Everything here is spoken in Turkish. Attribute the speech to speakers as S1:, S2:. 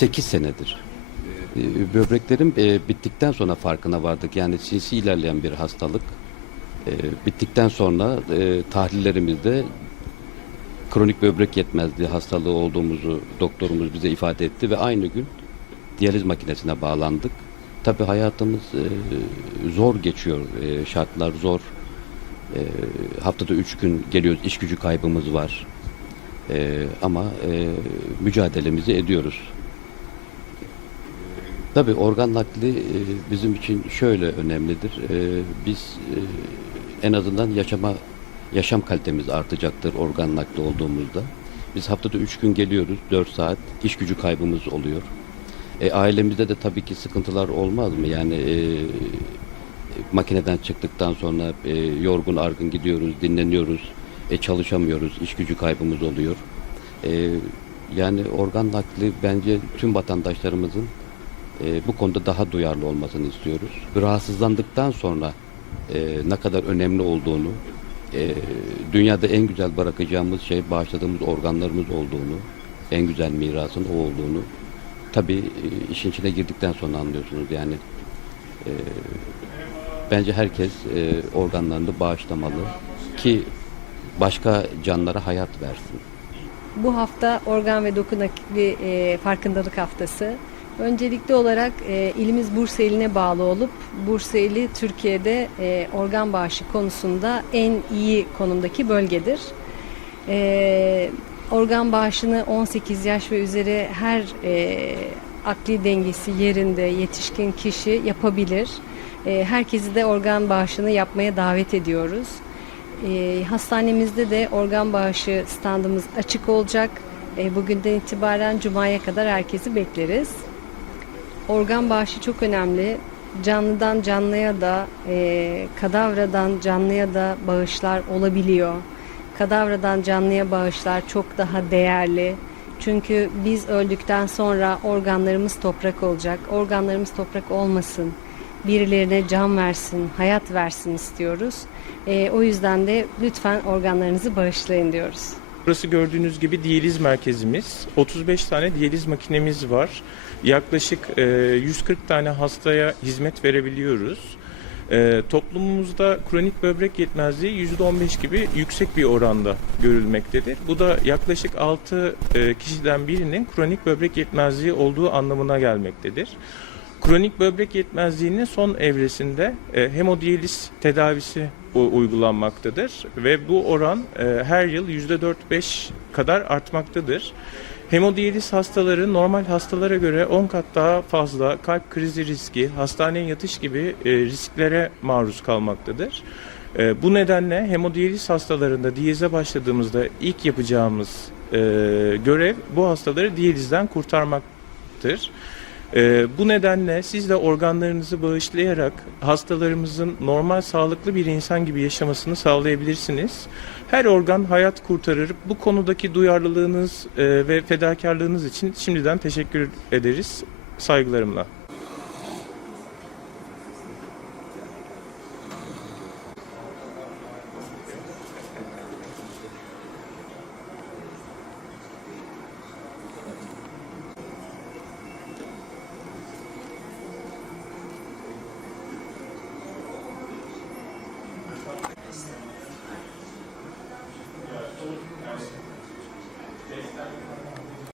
S1: 8 senedir. Ee, Böbreklerim e, bittikten sonra farkına vardık. Yani sinsi ilerleyen bir hastalık. Ee, Bittikten sonra e, tahlillerimizde kronik böbrek yetmezliği hastalığı olduğumuzu doktorumuz bize ifade etti ve aynı gün diyaliz makinesine bağlandık. Tabii hayatımız e, zor geçiyor, şartlar zor. Haftada üç gün geliyoruz, iş gücü kaybımız var. Ama mücadelemizi ediyoruz. Tabii organ nakli e, bizim için şöyle önemlidir. E, biz e, en azından yaşama yaşam kalitemiz artacaktır organ nakli olduğumuzda. Biz haftada üç gün geliyoruz, 4 saat iş gücü kaybımız oluyor. E, ailemizde de tabii ki sıkıntılar olmaz mı? Yani e, makineden çıktıktan sonra e, yorgun argın gidiyoruz, dinleniyoruz, e, çalışamıyoruz, iş gücü kaybımız oluyor. E, yani organ nakli bence tüm vatandaşlarımızın e, bu konuda daha duyarlı olmasını istiyoruz. Rahatsızlandıktan sonra e, ne kadar önemli olduğunu, e, dünyada en güzel bırakacağımız şey bağışladığımız organlarımız olduğunu, en güzel mirasın o olduğunu tabii e, işin içine girdikten sonra anlıyorsunuz. Yani e, bence herkes e, organlarını bağışlamalı ki başka canlara hayat versin.
S2: Bu hafta organ ve doku nakli e, farkındalık haftası. Öncelikli olarak e, ilimiz Bursa'eline bağlı olup Bursaeli Türkiye'de e, organ bağışı konusunda en iyi konumdaki bölgedir. E, organ bağışını 18 yaş ve üzeri her e, akli dengesi yerinde yetişkin kişi yapabilir. E, herkesi de organ bağışını yapmaya davet ediyoruz. E, hastanemizde de organ bağışı standımız açık olacak. E, bugünden itibaren Cuma'ya kadar herkesi bekleriz. Organ bağışı çok önemli. Canlıdan canlıya da, e, kadavradan canlıya da bağışlar olabiliyor. Kadavradan canlıya bağışlar çok daha değerli. Çünkü biz öldükten sonra organlarımız toprak olacak. Organlarımız toprak olmasın. Birilerine can versin, hayat versin istiyoruz. E, o yüzden de lütfen organlarınızı bağışlayın diyoruz.
S3: Burası gördüğünüz gibi diyaliz merkezimiz. 35 tane diyaliz makinemiz var. Yaklaşık e, 140 tane hastaya hizmet verebiliyoruz. E, toplumumuzda kronik böbrek yetmezliği %15 gibi yüksek bir oranda görülmektedir. Bu da yaklaşık 6 e, kişiden birinin kronik böbrek yetmezliği olduğu anlamına gelmektedir. Kronik böbrek yetmezliğinin son evresinde e, hemodiyaliz tedavisi uygulanmaktadır ve bu oran e, her yıl %4-5 kadar artmaktadır. Hemodiyaliz hastaları normal hastalara göre 10 kat daha fazla kalp krizi riski, hastaneye yatış gibi e, risklere maruz kalmaktadır. E, bu nedenle hemodiyaliz hastalarında diyalize başladığımızda ilk yapacağımız görev bu hastaları diyalizden kurtarmaktır. Ee, bu nedenle siz de organlarınızı bağışlayarak hastalarımızın normal sağlıklı bir insan gibi yaşamasını sağlayabilirsiniz. Her organ hayat kurtarır. Bu konudaki duyarlılığınız e, ve fedakarlığınız için şimdiden teşekkür ederiz. Saygılarımla. Christ.